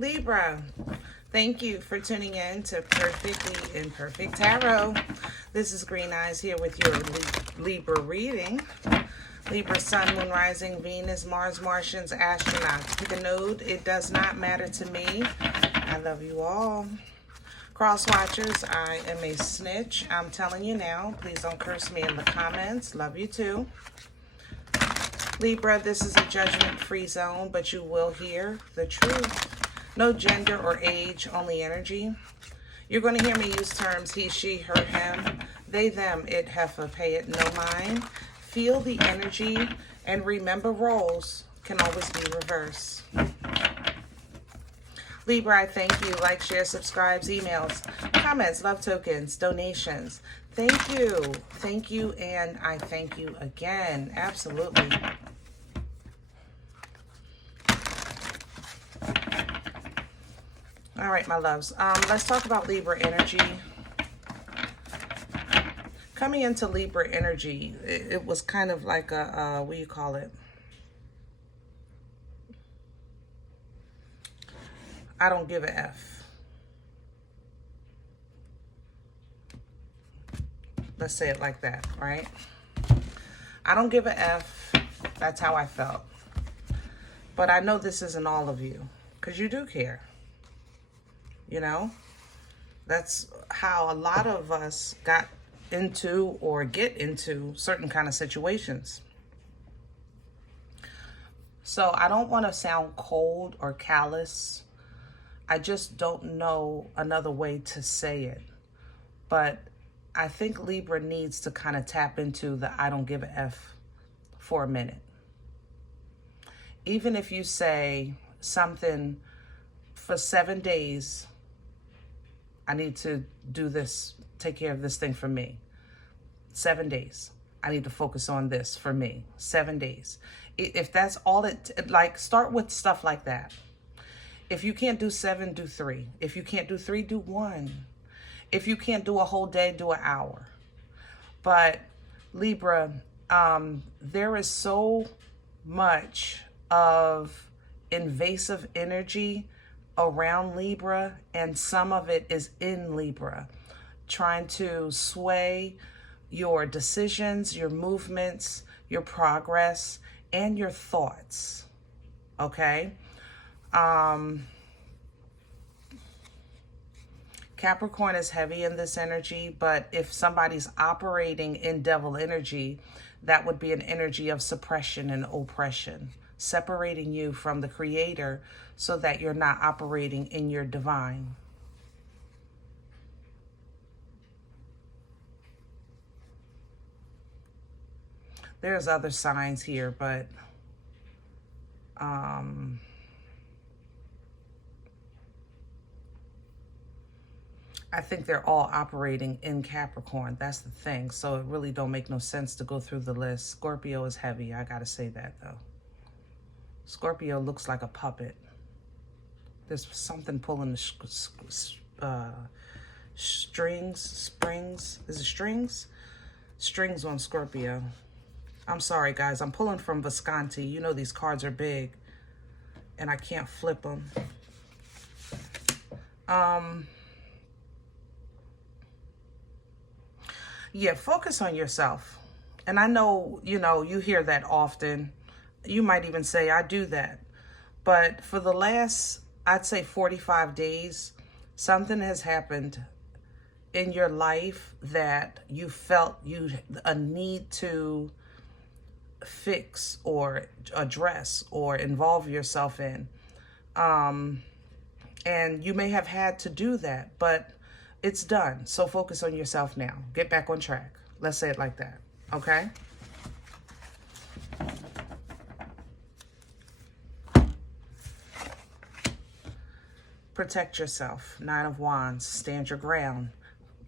Libra, thank you for tuning in to Perfectly Imperfect Tarot. This is Green Eyes here with your Libra reading. Libra, Sun, Moon, Rising, Venus, Mars, Martians, Astronauts. Pick a node. It does not matter to me. I love you all. Cross watchers, I am a snitch. I'm telling you now. Please don't curse me in the comments. Love you too. Libra, this is a judgment-free zone, but you will hear the truth. No gender or age, only energy. You're going to hear me use terms he, she, her, him, they, them, it, heifer, pay it, no mind. Feel the energy and remember roles can always be reversed. Libra, I thank you. Like, share, subscribes, emails, comments, love tokens, donations. Thank you. Thank you, and I thank you again. Absolutely. All right, my loves. Let's talk about Libra energy. Coming into Libra energy, it was kind of like a, what do you call it? I don't give a F. Let's say it like that, right? I don't give a F. That's how I felt. But I know this isn't all of you, because you do care. You know, that's how a lot of us got into or get into certain kind of situations. So I don't want to sound cold or callous. I just don't know another way to say it. But I think Libra needs to kind of tap into the I don't give a F for a minute. Even if you say something for 7 days, I need to do this, take care of this thing for me. 7 days. I need to focus on this for me. 7 days. If that's all it, like, start with stuff like that. If you can't do 7, do 3. If you can't do 3, do 1. If you can't do a whole day, do an hour. But Libra, there is so much of invasive energy around Libra, and some of it is in Libra, trying to sway your decisions, your movements, your progress, and your thoughts, okay? Capricorn is heavy in this energy, but if somebody's operating in devil energy, that would be an energy of suppression and oppression, separating you from the creator so that you're not operating in your divine. There's other signs here, but I think they're all operating in Capricorn. That's the thing. So it really don't make no sense to go through the list. Scorpio is heavy. I got to say that, though. Scorpio looks like a puppet. There's something pulling the strings, springs. Is it strings? Strings on Scorpio. I'm sorry, guys. I'm pulling from Visconti. You know these cards are big, and I can't flip them. Yeah, focus on yourself. And I know, you know, you hear that often. You might even say, I do that. But for the last, I'd say 45 days, something has happened in your life that you felt a need to fix or address or involve yourself in. And you may have had to do that, but it's done. So focus on yourself now. Get back on track. Let's say it like that. Okay? Protect yourself. 9 of Wands. Stand your ground.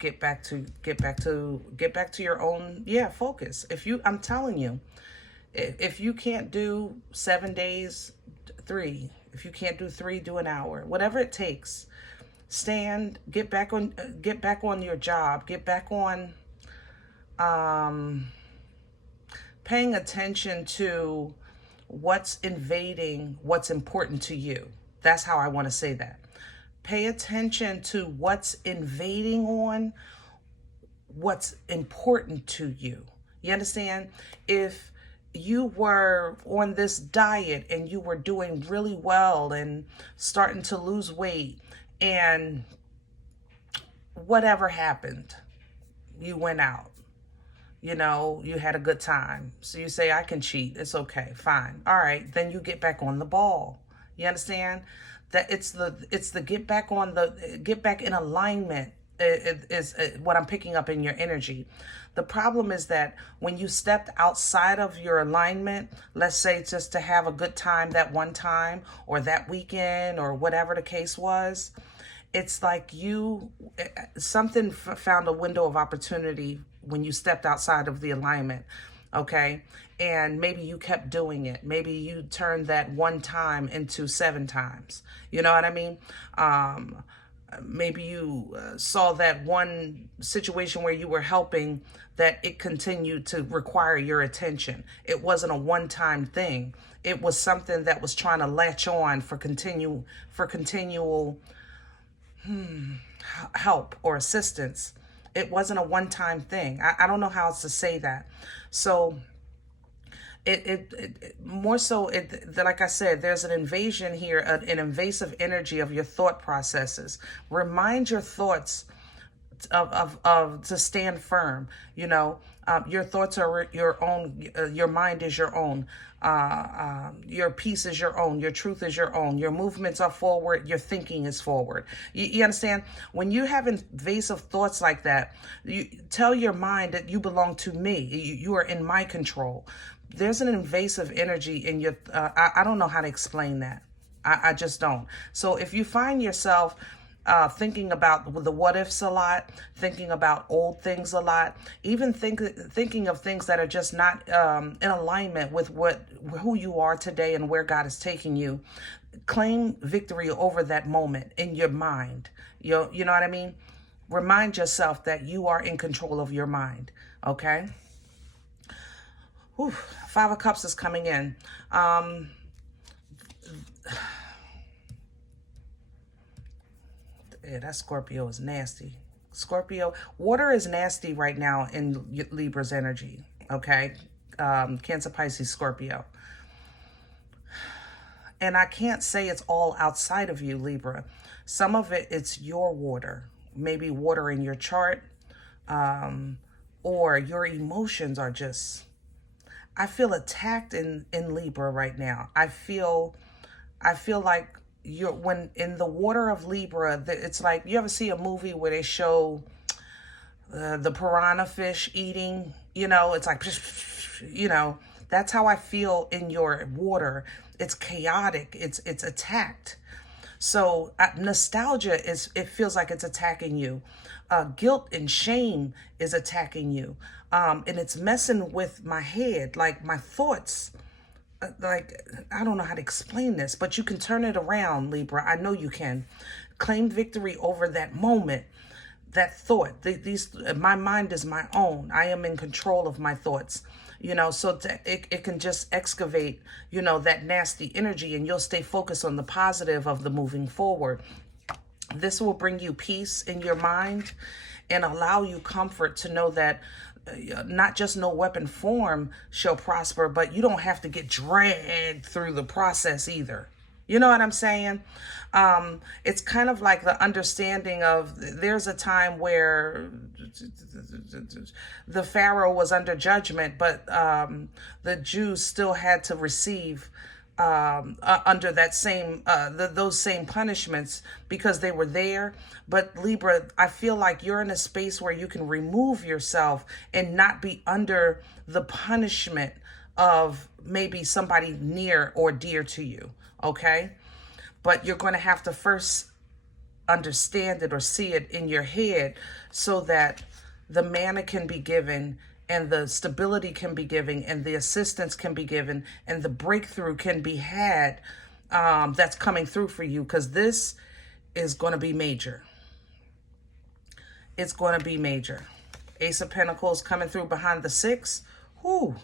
Get back to your own, focus. I'm telling you, if you can't do 7 days, 3. If you can't do 3, do an hour. Whatever it takes. Stand, get back on your job, get back on paying attention to what's invading what's important to you. That's how I want to say that. Pay attention to what's invading on what's important to you. You understand? If you were on this diet and you were doing really well and starting to lose weight, and whatever happened, you went out, you know, you had a good time. So you say, I can cheat. It's okay. Fine. All right. Then you get back on the ball. You understand? That it's the get back in alignment is what I'm picking up in your energy. The problem is that when you stepped outside of your alignment, let's say just to have a good time that one time or that weekend or whatever the case was, it's like something found a window of opportunity when you stepped outside of the alignment, okay? And maybe you kept doing it. Maybe you turned that one time into 7 times. You know what I mean? Maybe you saw that one situation where you were helping that it continued to require your attention. It wasn't a one-time thing. It was something that was trying to latch on for continual help or assistance. It wasn't a one-time thing. I don't know how else to say that. So it more so, like I said, there's an invasion here, an invasive energy of your thought processes. Remind your thoughts of to stand firm. You know, your thoughts are your own. Your mind is your own. Your peace is your own. Your truth is your own. Your movements are forward. Your thinking is forward. You understand? When you have invasive thoughts like that, you tell your mind that you belong to me. You are in my control. There's an invasive energy in your, I don't know how to explain that. I just don't. So if you find yourself thinking about the what ifs a lot, thinking about old things a lot, even thinking of things that are just not in alignment with who you are today and where God is taking you, claim victory over that moment in your mind. You know what I mean? Remind yourself that you are in control of your mind, okay? Whew, 5 of Cups is coming in. Yeah, that Scorpio is nasty. Scorpio, water is nasty right now in Libra's energy, okay? Cancer, Pisces, Scorpio. And I can't say it's all outside of you, Libra. Some of it's your water. Maybe water in your chart, or your emotions are just... I feel attacked in Libra right now. I feel like when in the water of Libra, it's like, you ever see a movie where they show the piranha fish eating, you know, it's like, you know, that's how I feel in your water. It's chaotic. It's attacked. So nostalgia it feels like it's attacking you. Guilt and shame is attacking you. And it's messing with my head, like my thoughts. Like, I don't know how to explain this, but you can turn it around, Libra. I know you can. Claim victory over that moment, that thought. My mind is my own. I am in control of my thoughts. You know, so it can just excavate, you know, that nasty energy, and you'll stay focused on the positive of the moving forward. This will bring you peace in your mind and allow you comfort to know that not just no weapon form shall prosper, but you don't have to get dragged through the process either. You know what I'm saying? It's kind of like the understanding of, there's a time where the Pharaoh was under judgment, but the Jews still had to receive under that same those same punishments because they were there. But Libra, I feel like you're in a space where you can remove yourself and not be under the punishment of maybe somebody near or dear to you, okay? But you're going to have to first understand it or see it in your head so that the manna can be given and the stability can be given and the assistance can be given and the breakthrough can be had that's coming through for you, because this is going to be major. It's going to be major. Ace of Pentacles coming through behind the 6. Whew.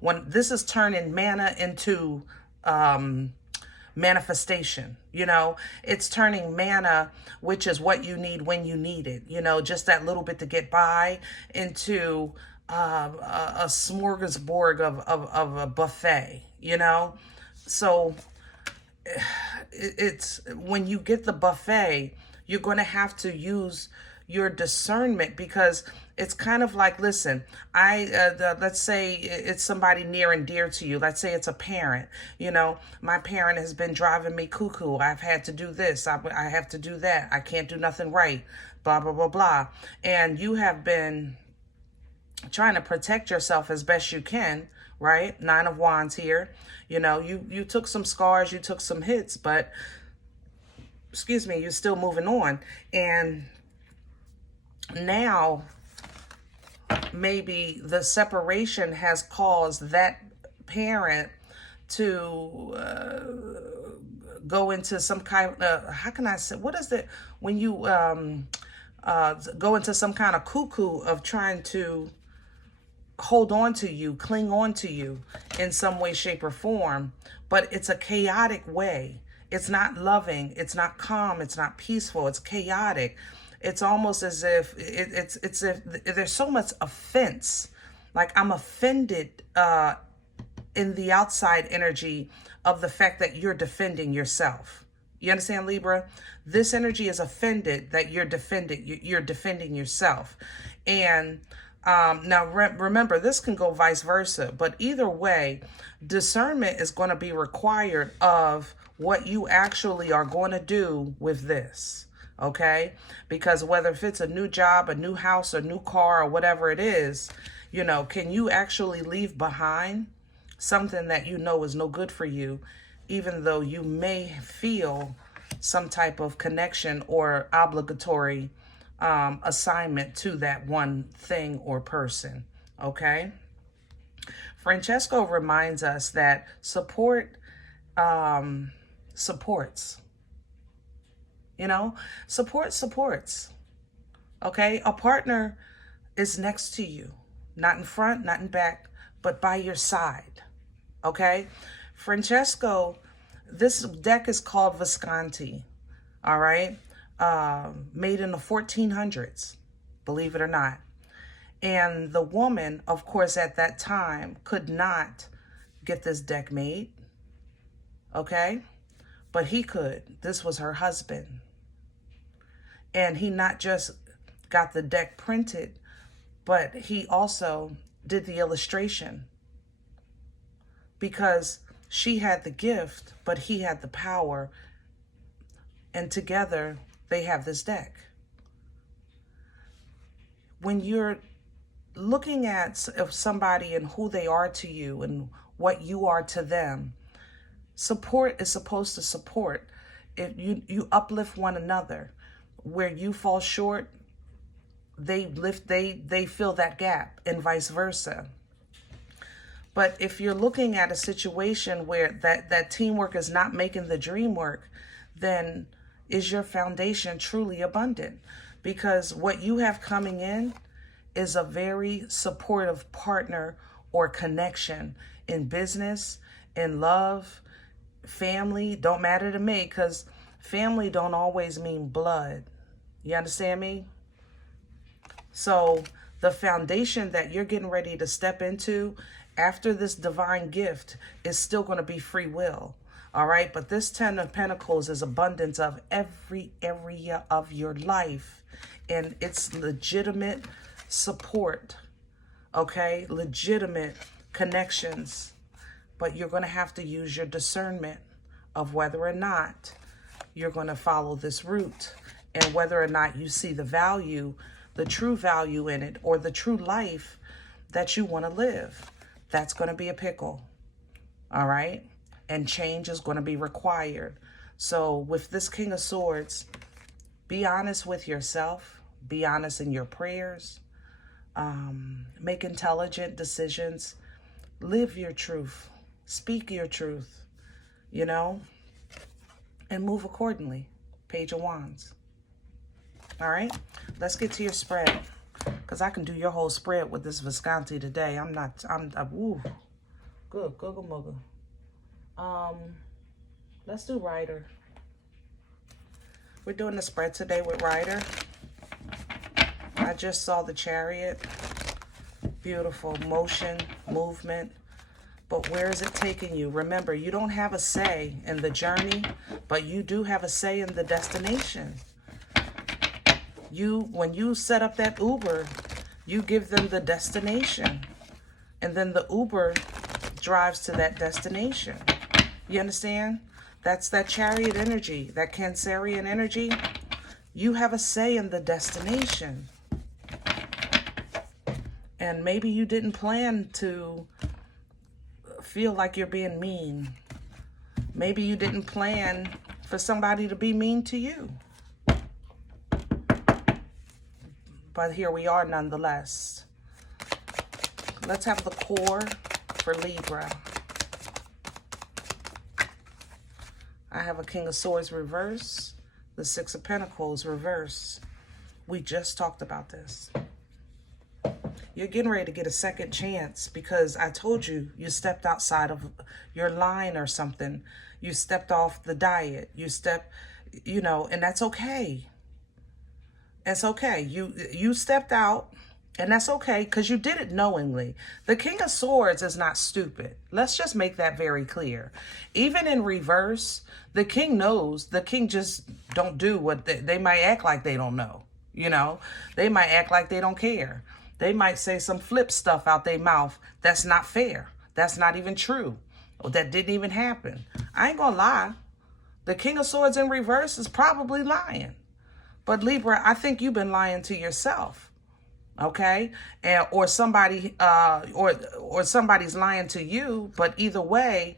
When this is turning manna into manifestation. You know, it's turning manna, which is what you need when you need it, you know, just that little bit to get by, into a smorgasbord of a buffet, you know. So it's when you get the buffet, you're going to have to use your discernment, because it's kind of like, listen, let's say it's somebody near and dear to you. Let's say it's a parent. You know, my parent has been driving me cuckoo. I've had to do this. I have to do that. I can't do nothing right. Blah, blah, blah, blah. And you have been trying to protect yourself as best you can, right? 9 of Wands here. You know, you took some scars, you took some hits, but, excuse me, you're still moving on. And now maybe the separation has caused that parent to go into some kind of, how can I say, what is it when you go into some kind of cuckoo of trying to hold on to you, cling on to you in some way, shape, or form, but it's a chaotic way. It's not loving, it's not calm, it's not peaceful, it's chaotic. It's almost as if it's if there's so much offense. Like, I'm offended in the outside energy of the fact that you're defending yourself. You understand, Libra? This energy is offended that you're defending yourself. And now remember, this can go vice versa, but either way, discernment is going to be required of what you actually are going to do with this. Okay? Because whether if it's a new job, a new house, a new car, or whatever it is, you know, can you actually leave behind something that you know is no good for you, even though you may feel some type of connection or obligatory assignment to that one thing or person? Okay? Francesco reminds us that support supports. You know, support supports. Okay? A partner is next to you. Not in front, not in back, but by your side. Okay? Francesco, this deck is called Visconti. All right? Made in the 1400s, believe it or not. And the woman, of course, at that time could not get this deck made. Okay? But he could. This was her husband. And he not just got the deck printed, but he also did the illustration. Because she had the gift, but he had the power. And together, they have this deck. When you're looking at somebody and who they are to you and what you are to them, support is supposed to support. If you uplift one another. Where you fall short, they fill that gap, and vice versa. But if you're looking at a situation where that teamwork is not making the dream work, then is your foundation truly abundant? Because what you have coming in is a very supportive partner or connection in business, in love, family. Don't matter to me, because family don't always mean blood. You understand me? So the foundation that you're getting ready to step into after this divine gift is still going to be free will. All right? But this 10 of Pentacles is abundance of every area of your life. And it's legitimate support. Okay? Legitimate connections. But you're going to have to use your discernment of whether or not you're going to follow this route. And whether or not you see the value, the true value in it, or the true life that you want to live. That's going to be a pickle. All right? And change is going to be required. So with this King of Swords, be honest with yourself. Be honest in your prayers. Make intelligent decisions. Live your truth. Speak your truth. You know? And move accordingly. Page of Wands. All right, let's get to your spread, because I can do your whole spread with this Visconti today. Ooh, good, mugga. Let's do Rider. We're doing the spread today with Rider. I just saw the Chariot. Beautiful motion, movement. But where is it taking you? Remember, you don't have a say in the journey, but you do have a say in the destination. When you set up that Uber, you give them the destination. And then the Uber drives to that destination. You understand? That's that Chariot energy, that Cancerian energy. You have a say in the destination. And maybe you didn't plan to feel like you're being mean. Maybe you didn't plan for somebody to be mean to you. But here we are nonetheless. Let's have the core for Libra. I have a King of Swords reverse, the Six of Pentacles reverse. We just talked about this. You're getting ready to get a second chance because I told you, you stepped outside of your line or something. You stepped off the diet. You stepped, and that's okay. It's okay. You stepped out, and that's okay because you did it knowingly. The King of Swords is not stupid. Let's just make that very clear. Even in reverse, the King knows. The King just don't do what they might act like they don't know. They might act like they don't care. They might say some flip stuff out their mouth that's not fair. That's not even true. Or that didn't even happen. I ain't gonna lie. The King of Swords in reverse is probably lying. But Libra, I think you've been lying to yourself. Okay? Or somebody or somebody's lying to you, but either way,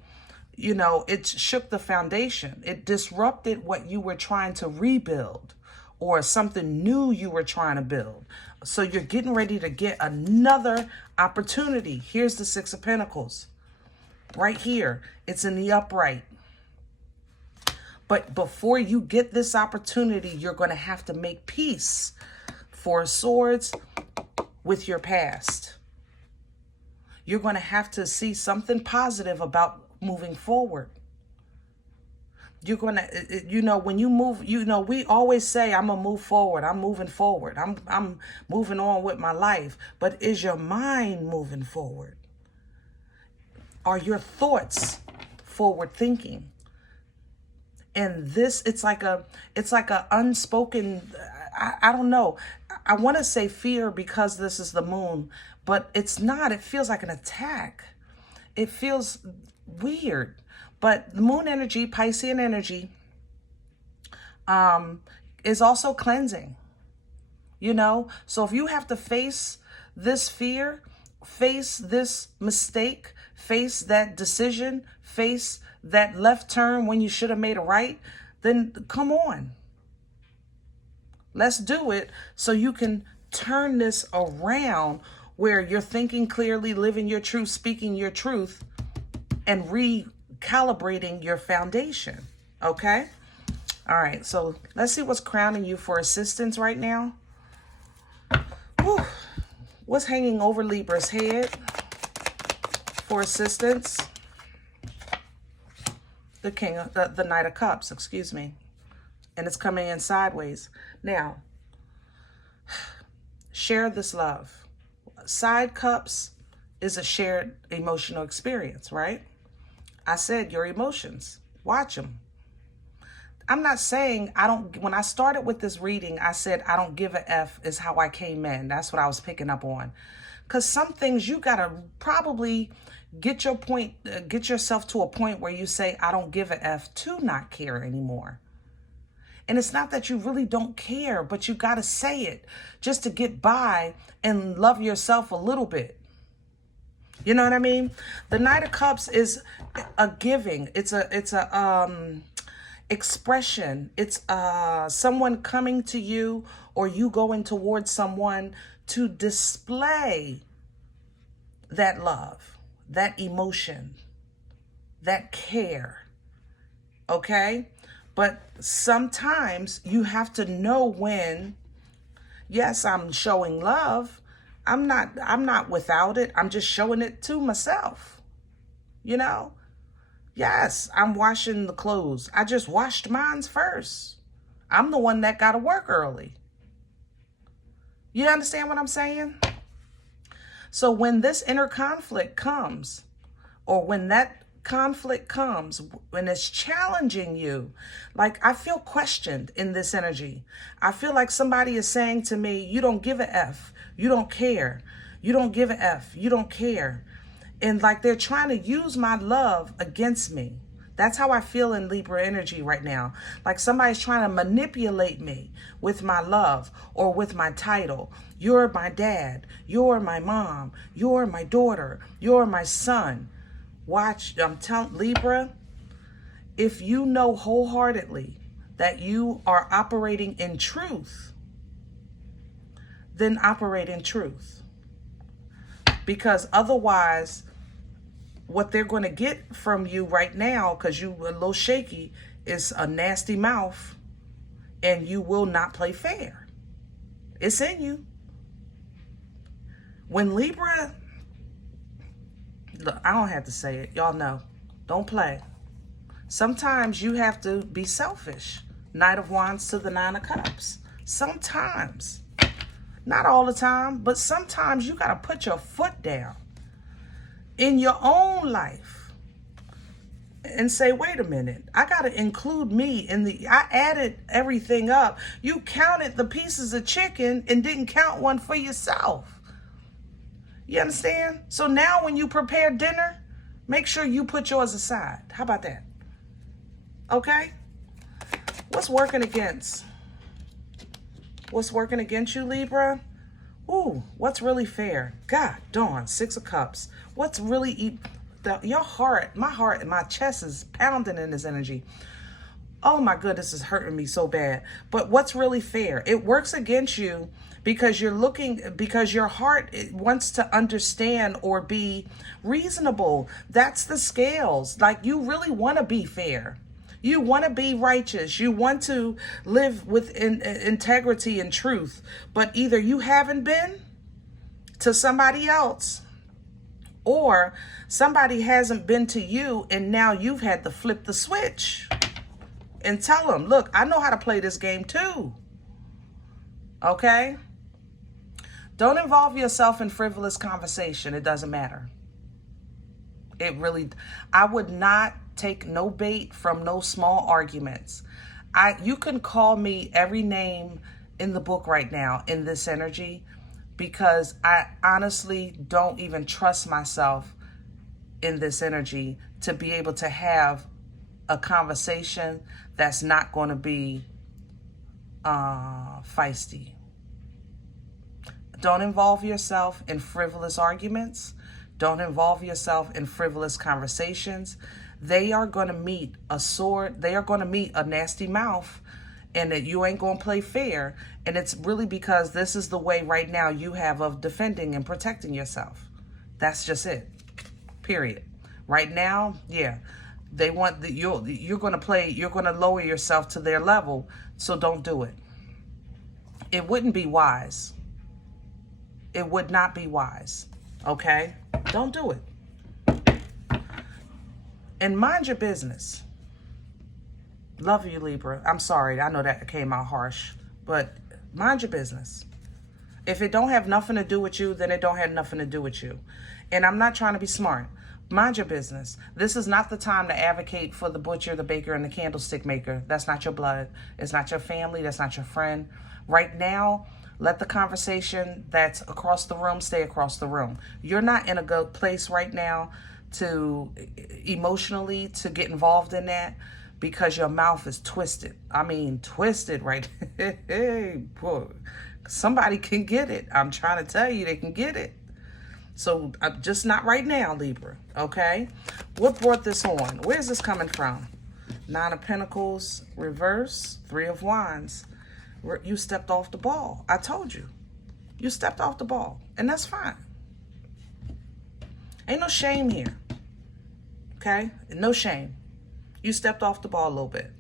it shook the foundation. It disrupted what you were trying to rebuild or something new you were trying to build. So you're getting ready to get another opportunity. Here's the Six of Pentacles. Right here. It's in the upright. But before you get this opportunity, you're going to have to make peace, Four of Swords, with your past. You're going to have to see something positive about moving forward. You're going to, when you move, we always say, I'm going to move forward. I'm moving forward. I'm moving on with my life. But is your mind moving forward? Are your thoughts forward thinking? And this, it's like a unspoken, I don't know. I want to say fear because this is the moon, but it's not. It feels like an attack. It feels weird. But the moon energy, Piscean energy, is also cleansing, So if you have to face this fear, face this mistake, face that decision, face that left turn when you should have made a right, then come on. Let's do it so you can turn this around where you're thinking clearly, living your truth, speaking your truth, and recalibrating your foundation. Okay? All right, so let's see what's crowning you for assistance right now. Whew. What's hanging over Libra's head for assistance? The Knight of Cups, excuse me. And it's coming in sideways. Now, share this love. Side cups is a shared emotional experience, right? I said your emotions. Watch them. I'm not saying when I started with this reading, I said I don't give a F is how I came in. That's what I was picking up on. Because some things you got to probably get yourself to a point where you say, I don't give a F to not care anymore. And it's not that you really don't care, but you got to say it just to get by and love yourself a little bit. You know what I mean? The Knight of Cups is a giving. It's a expression. It's someone coming to you or you going towards someone to display that love, that emotion, that care. Okay? But sometimes you have to know when, yes, I'm showing love. I'm not without it. I'm just showing it to myself. Yes, I'm washing the clothes. I just washed mine first. I'm the one that got to work early. You understand what I'm saying? So when this inner conflict comes, or when that conflict comes, when it's challenging you, like I feel questioned in this energy. I feel like somebody is saying to me, you don't give a F, you don't care. You don't give a F, you don't care. And like they're trying to use my love against me. That's how I feel in Libra energy right now. Like somebody's trying to manipulate me with my love or with my title. You're my dad. You're my mom. You're my daughter. You're my son. Watch, I'm telling Libra, if you know wholeheartedly that you are operating in truth, then operate in truth. Because otherwise, what they're going to get from you right now, because you a little shaky, is a nasty mouth, and you will not play fair. It's in you. When Libra, look, I don't have to say it. Y'all know. Don't play. Sometimes you have to be selfish. Knight of Wands to the Nine of Cups. Sometimes. Not all the time, but sometimes you got to put your foot down in your own life and say, wait a minute, I got to include me in I added everything up. You counted the pieces of chicken and didn't count one for yourself. You understand? So now when you prepare dinner, make sure you put yours aside. How about that? Okay? What's working against? What's working against you, Libra? Ooh, what's really fair? God darn, Six of Cups. What's really, your heart, my heart and my chest is pounding in this energy. Oh my goodness, it's hurting me so bad. But what's really fair? It works against you because because your heart wants to understand or be reasonable. That's the scales. Like you really want to be fair. You want to be righteous. You want to live with integrity and truth. But either you haven't been to somebody else, or somebody hasn't been to you, and now you've had to flip the switch and tell them, look, I know how to play this game too. Okay? Don't involve yourself in frivolous conversation. It doesn't matter. I would not take no bait from no small arguments. You can call me every name in the book right now in this energy, because I honestly don't even trust myself in this energy to be able to have a conversation that's not going to be feisty. Don't involve yourself in frivolous arguments. Don't involve yourself in frivolous conversations. They are going to meet a sword. They are going to meet a nasty mouth, and that you ain't going to play fair. And it's really because this is the way right now you have of defending and protecting yourself. That's just it. Period. Right now, yeah. They want you're going to play, you're going to lower yourself to their level, so don't do it. It wouldn't be wise. It would not be wise. Okay? Don't do it. And mind your business. Love you, Libra. I'm sorry. I know that came out harsh, but mind your business. If it don't have nothing to do with you, then it don't have nothing to do with you. And I'm not trying to be smart. Mind your business. This is not the time to advocate for the butcher, the baker, and the candlestick maker. That's not your blood. It's not your family. That's not your friend. Right now, let the conversation that's across the room stay across the room. You're not in a good place right now to emotionally to get involved in that, because your mouth is twisted. I mean, twisted, right? Hey, boy, somebody can get it. I'm trying to tell you, they can get it. So just not right now, Libra, okay? What brought this on? Where's this coming from? Nine of Pentacles, reverse, Three of Wands. You stepped off the ball. I told you. You stepped off the ball, and that's fine. Ain't no shame here, okay? No shame. You stepped off the ball a little bit.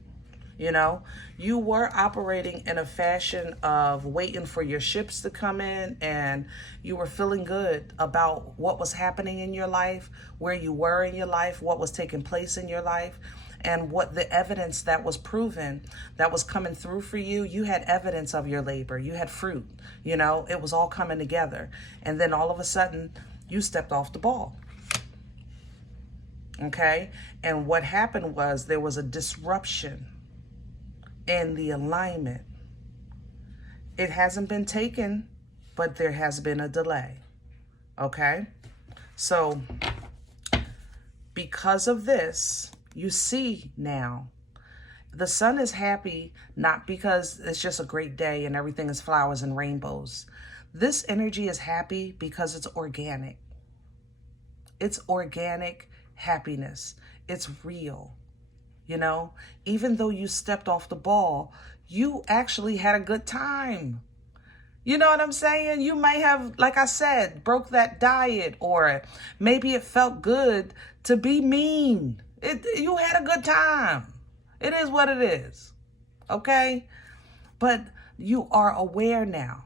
You know, you were operating in a fashion of waiting for your ships to come in, and you were feeling good about what was happening in your life, where you were in your life, what was taking place in your life, and what the evidence that was proven that was coming through for you. You had evidence of your labor. You had fruit. You know, it was all coming together. And then all of a sudden, you stepped off the ball. Okay? And what happened was there was a disruption in the alignment. It hasn't been taken, but there has been a delay. Okay? So, because of this, you see now, the sun is happy, not because it's just a great day and everything is flowers and rainbows. This energy is happy because it's organic. It's organic happiness. It's real. You know, even though you stepped off the ball, you actually had a good time. You know what I'm saying? You might have, like I said, broke that diet, or maybe it felt good to be mean. You had a good time. It is what it is. Okay? But you are aware now.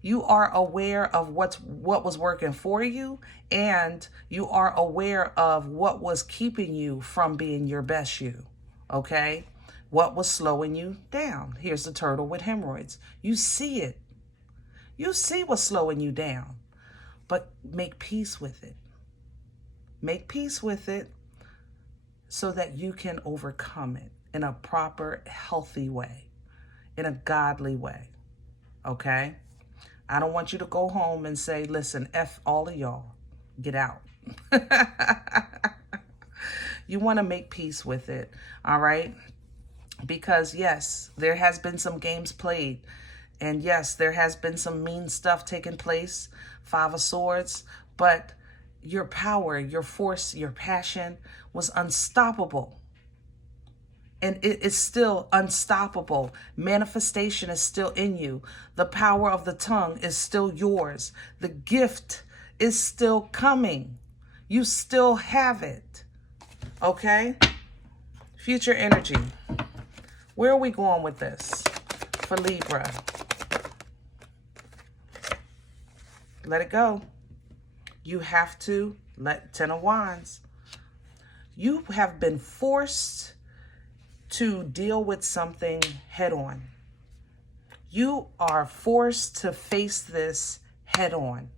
You are aware of what was working for you, and you are aware of what was keeping you from being your best you, okay? What was slowing you down? Here's the turtle with hemorrhoids. You see it. You see what's slowing you down, but make peace with it. Make peace with it so that you can overcome it in a proper, healthy way, in a godly way, okay? I don't want you to go home and say, listen, F all of y'all, get out. You want to make peace with it, all right? Because yes, there has been some games played. And yes, there has been some mean stuff taking place, 5 of Swords, but your power, your force, your passion was unstoppable. And it is still unstoppable. Manifestation is still in you. The power of the tongue is still yours. The gift is still coming. You still have it. Okay? Future energy. Where are we going with this for Libra? Let it go. You have to let 10 of Wands. You have been forced to deal with something head on. You are forced to face this head on.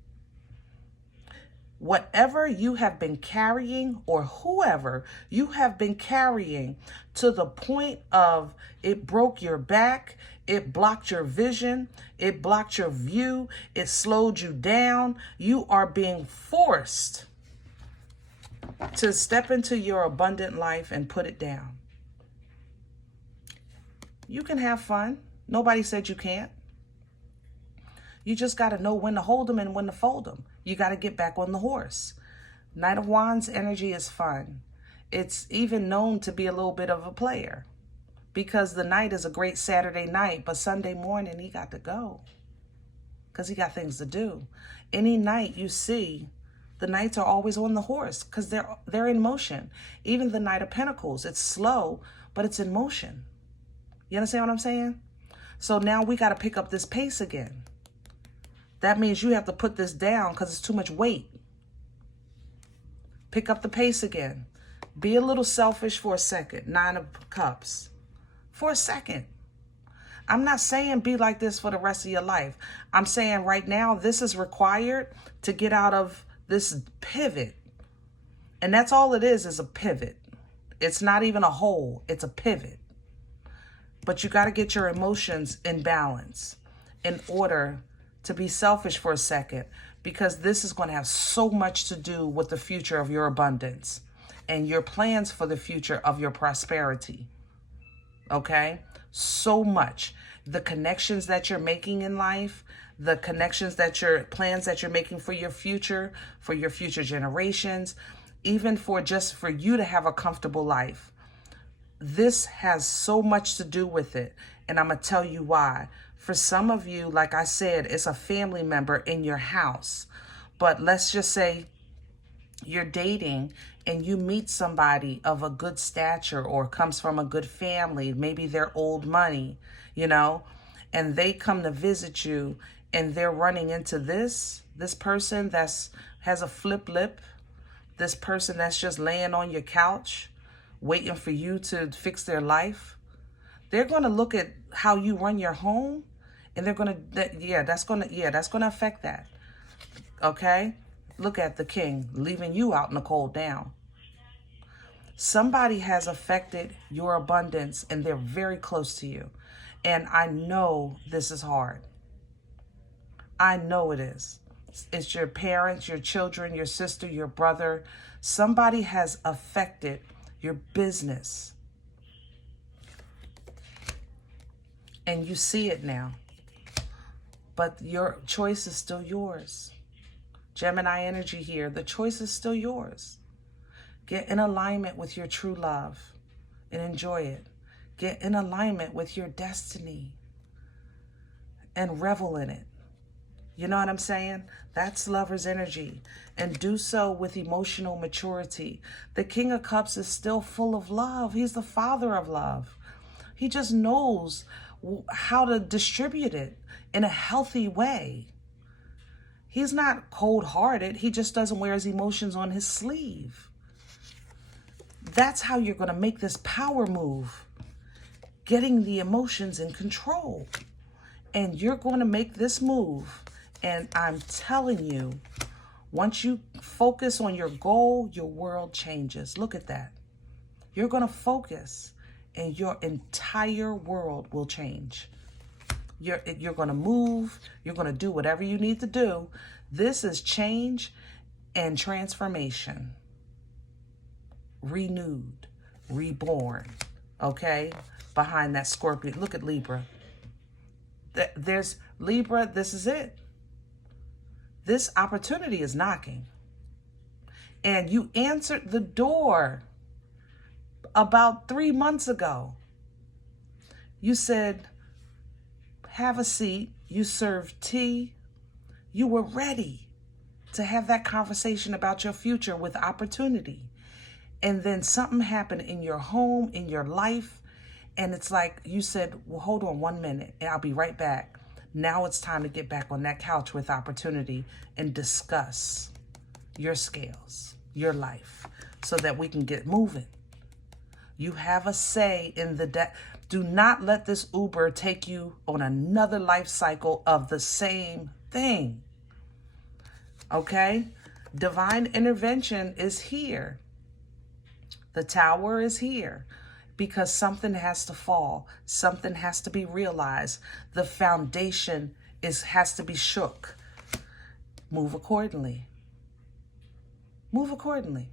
Whatever you have been carrying, or whoever you have been carrying, to the point of it broke your back, it blocked your vision, it blocked your view, it slowed you down, you are being forced to step into your abundant life and put it down. You can have fun. Nobody said you can't. You just got to know when to hold them and when to fold them. You got to get back on the horse. Knight of Wands energy is fun. It's even known to be a little bit of a player, because the Knight is a great Saturday night, but Sunday morning he got to go because he got things to do. Any night you see, the Knights are always on the horse because they're in motion. Even the Knight of Pentacles, it's slow, but it's in motion. You understand what I'm saying? So now we got to pick up this pace again. That means you have to put this down because it's too much weight. Pick up the pace again. Be a little selfish for a second. 9 of Cups. For a second. I'm not saying be like this for the rest of your life. I'm saying right now this is required to get out of this pivot. And that's all it is a pivot. It's not even a hole. It's a pivot. But you got to get your emotions in balance in order to be selfish for a second, because this is going to have so much to do with the future of your abundance and your plans for the future of your prosperity. Okay? So much. The connections that you're making in life, the connections that plans that you're making for your future generations, even for you to have a comfortable life. This has so much to do with it, and I'm going to tell you why. For some of you, like I said, it's a family member in your house. But let's just say you're dating and you meet somebody of a good stature or comes from a good family, maybe they're old money, you know, and they come to visit you and they're running into this person has a flip lip, this person that's just laying on your couch waiting for you to fix their life, they're going to look at how you run your home and they're going to, that's going to affect that. Okay? Look at the king leaving you out in the cold down. Somebody has affected your abundance and they're very close to you. And I know this is hard. I know it is. It's your parents, your children, your sister, your brother. Somebody has affected your business. And you see it now. But your choice is still yours. Gemini energy here. The choice is still yours. Get in alignment with your true love and enjoy it. Get in alignment with your destiny and revel in it. You know what I'm saying? That's lover's energy. And do so with emotional maturity. The King of Cups is still full of love. He's the father of love. He just knows how to distribute it in a healthy way. He's not cold-hearted. He just doesn't wear his emotions on his sleeve. That's how you're going to make this power move. Getting the emotions in control. And you're going to make this move. And I'm telling you, once you focus on your goal, your world changes. Look at that. You're going to focus and your entire world will change. You're going to move. You're going to do whatever you need to do. This is change and transformation. Renewed, reborn, okay? Behind that Scorpion. Look at Libra. There's Libra, this is it. This opportunity is knocking. And you answered the door about 3 months ago. You said, have a seat. You served tea. You were ready to have that conversation about your future with opportunity. And then something happened in your home, in your life. And it's like you said, well, hold on 1 minute and I'll be right back. Now it's time to get back on that couch with opportunity and discuss your scales, your life, so that we can get moving. You have a say in the do not let this Uber take you on another life cycle of the same thing. Okay? Divine intervention is here. The Tower is here because something has to fall. Something has to be realized. The foundation has to be shook. Move accordingly. Move accordingly.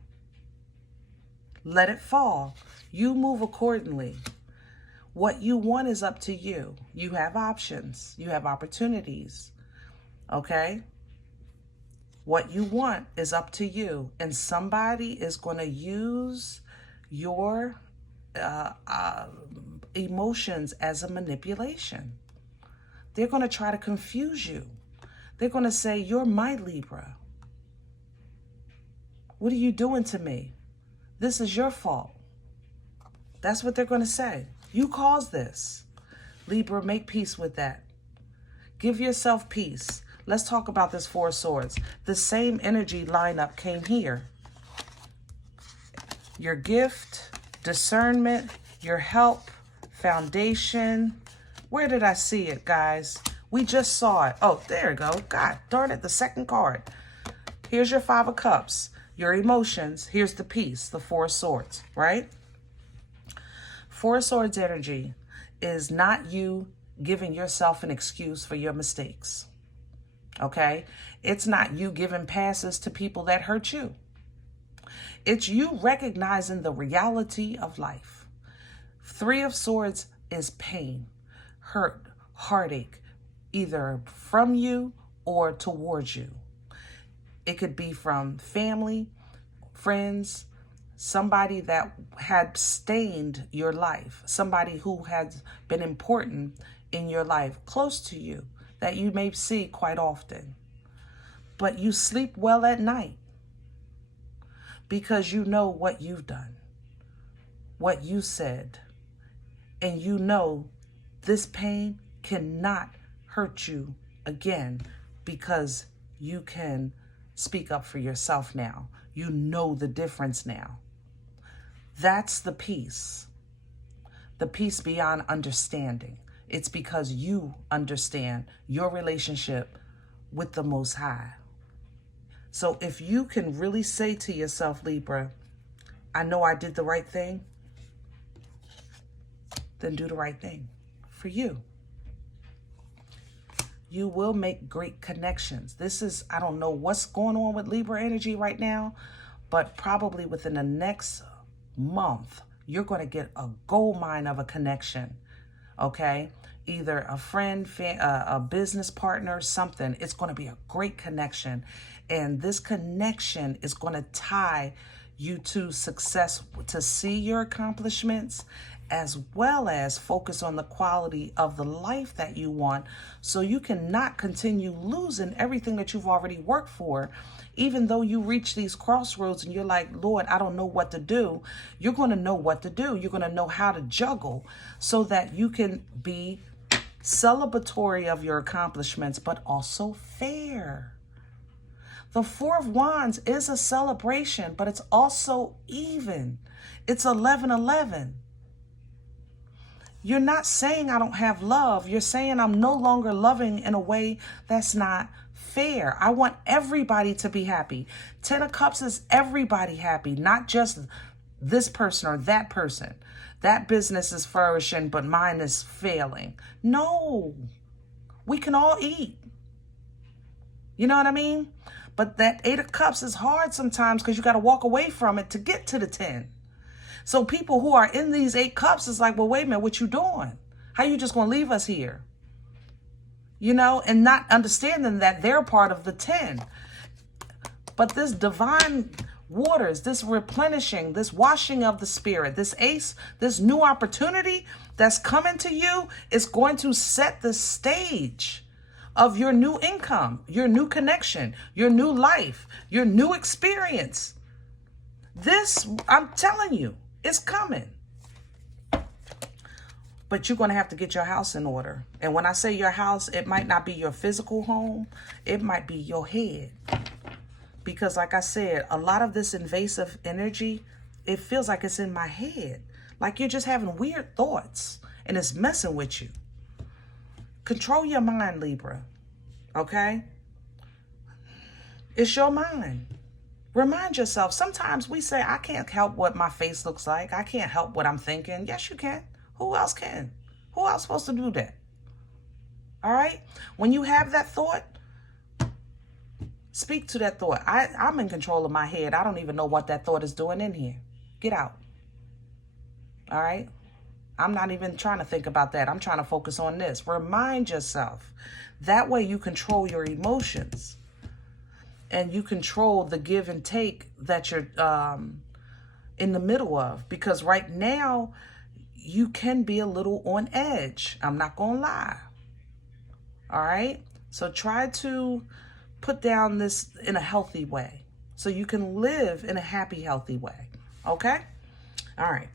Let it fall. You move accordingly. What you want is up to you. You have options. You have opportunities. Okay? What you want is up to you. And somebody is going to use your emotions as a manipulation. They're going to try to confuse you. They're going to say, you're my Libra. What are you doing to me? This is your fault. That's what they're going to say. You caused this. Libra, make peace with that. Give yourself peace. Let's talk about this Four of Swords. The same energy lineup came here. Your gift, discernment, your help, foundation. Where did I see it, guys? We just saw it. Oh, there you go. God darn it, the second card. Here's your Five of Cups. Your emotions. Here's the peace, the Four of Swords, right? Four of Swords energy is not you giving yourself an excuse for your mistakes. Okay? It's not you giving passes to people that hurt you. It's you recognizing the reality of life. Three of Swords is pain, hurt, heartache, either from you or towards you. It could be from family, friends, somebody that had stained your life, somebody who has been important in your life, close to you, that you may see quite often. But you sleep well at night because you know what you've done, what you said, and you know this pain cannot hurt you again because you can speak up for yourself now. You know the difference now. That's the peace beyond understanding. It's because you understand your relationship with the Most High. So if you can really say to yourself, Libra, I know I did the right thing, then do the right thing for you. You will make great connections. This is, I don't know what's going on with Libra energy right now, but probably within the next month, you're going to get a gold mine of a connection, okay? Either a friend, a business partner, something. It's going to be a great connection. And this connection is going to tie you to success, to see your accomplishments, as well as focus on the quality of the life that you want, so you cannot continue losing everything that you've already worked for. Even though you reach these crossroads and you're like, Lord, I don't know what to do, you're going to know what to do. You're going to know how to juggle so that you can be celebratory of your accomplishments, but also fair. The Four of Wands is a celebration, but it's also even. It's 11-11. You're not saying I don't have love. You're saying I'm no longer loving in a way that's not fair. I want everybody to be happy. 10 of Cups is everybody happy, not just this person or that person. That business is flourishing, but mine is failing. No, we can all eat. You know what I mean? But that 8 of Cups is hard sometimes because you got to walk away from it to get to the 10. So people who are in these 8 cups is like, well, wait a minute, what you doing? How you just going to leave us here? You know, and not understanding that they're part of the 10. But this divine waters, this replenishing, this washing of the spirit, this ace, this new opportunity that's coming to you is going to set the stage of your new income, your new connection, your new life, your new experience. This, I'm telling you, it's coming. But you're going to have to get your house in order. And when I say your house, it might not be your physical home. It might be your head. Because like I said, a lot of this invasive energy, it feels like it's in my head. Like you're just having weird thoughts and it's messing with you. Control your mind, Libra. Okay? It's your mind. Remind yourself, sometimes we say, I can't help what my face looks like. I can't help what I'm thinking. Yes, you can. Who else can? Who else supposed to do that? All right? When you have that thought, speak to that thought. I'm in control of my head. I don't even know what that thought is doing in here. Get out. All right? I'm not even trying to think about that. I'm trying to focus on this. Remind yourself. That way you control your emotions. And you control the give and take that you're in the middle of. Because right now, you can be a little on edge. I'm not going to lie. All right? So try to put down this in a healthy way. So you can live in a happy, healthy way. Okay? All right.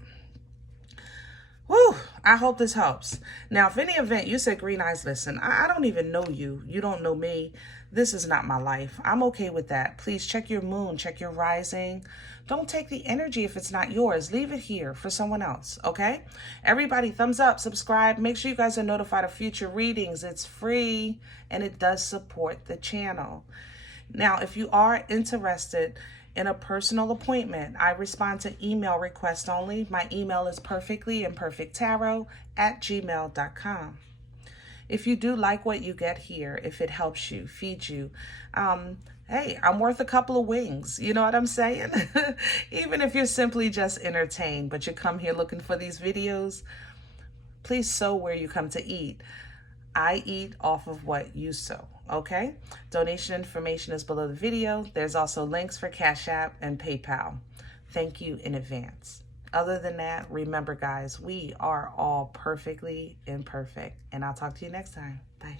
Whew, I hope this helps. Now, if any event you said, Green Eyes, listen, I don't even know you. You don't know me. This is not my life. I'm okay with that. Please check your moon, check your rising. Don't take the energy if it's not yours. Leave it here for someone else, okay? Everybody, thumbs up, subscribe. Make sure you guys are notified of future readings. It's free, and it does support the channel. Now, if you are interested in a personal appointment, I respond to email requests only. My email is perfectlyimperfecttarot@gmail.com. If you do like what you get here, if it helps you, feeds you, hey, I'm worth a couple of wings. You know what I'm saying? Even if you're simply just entertained, but you come here looking for these videos, please sow where you come to eat. I eat off of what you sow, okay? Donation information is below the video. There's also links for CashApp and PayPal. Thank you in advance. Other than that, remember, guys, we are all perfectly imperfect. And I'll talk to you next time. Bye.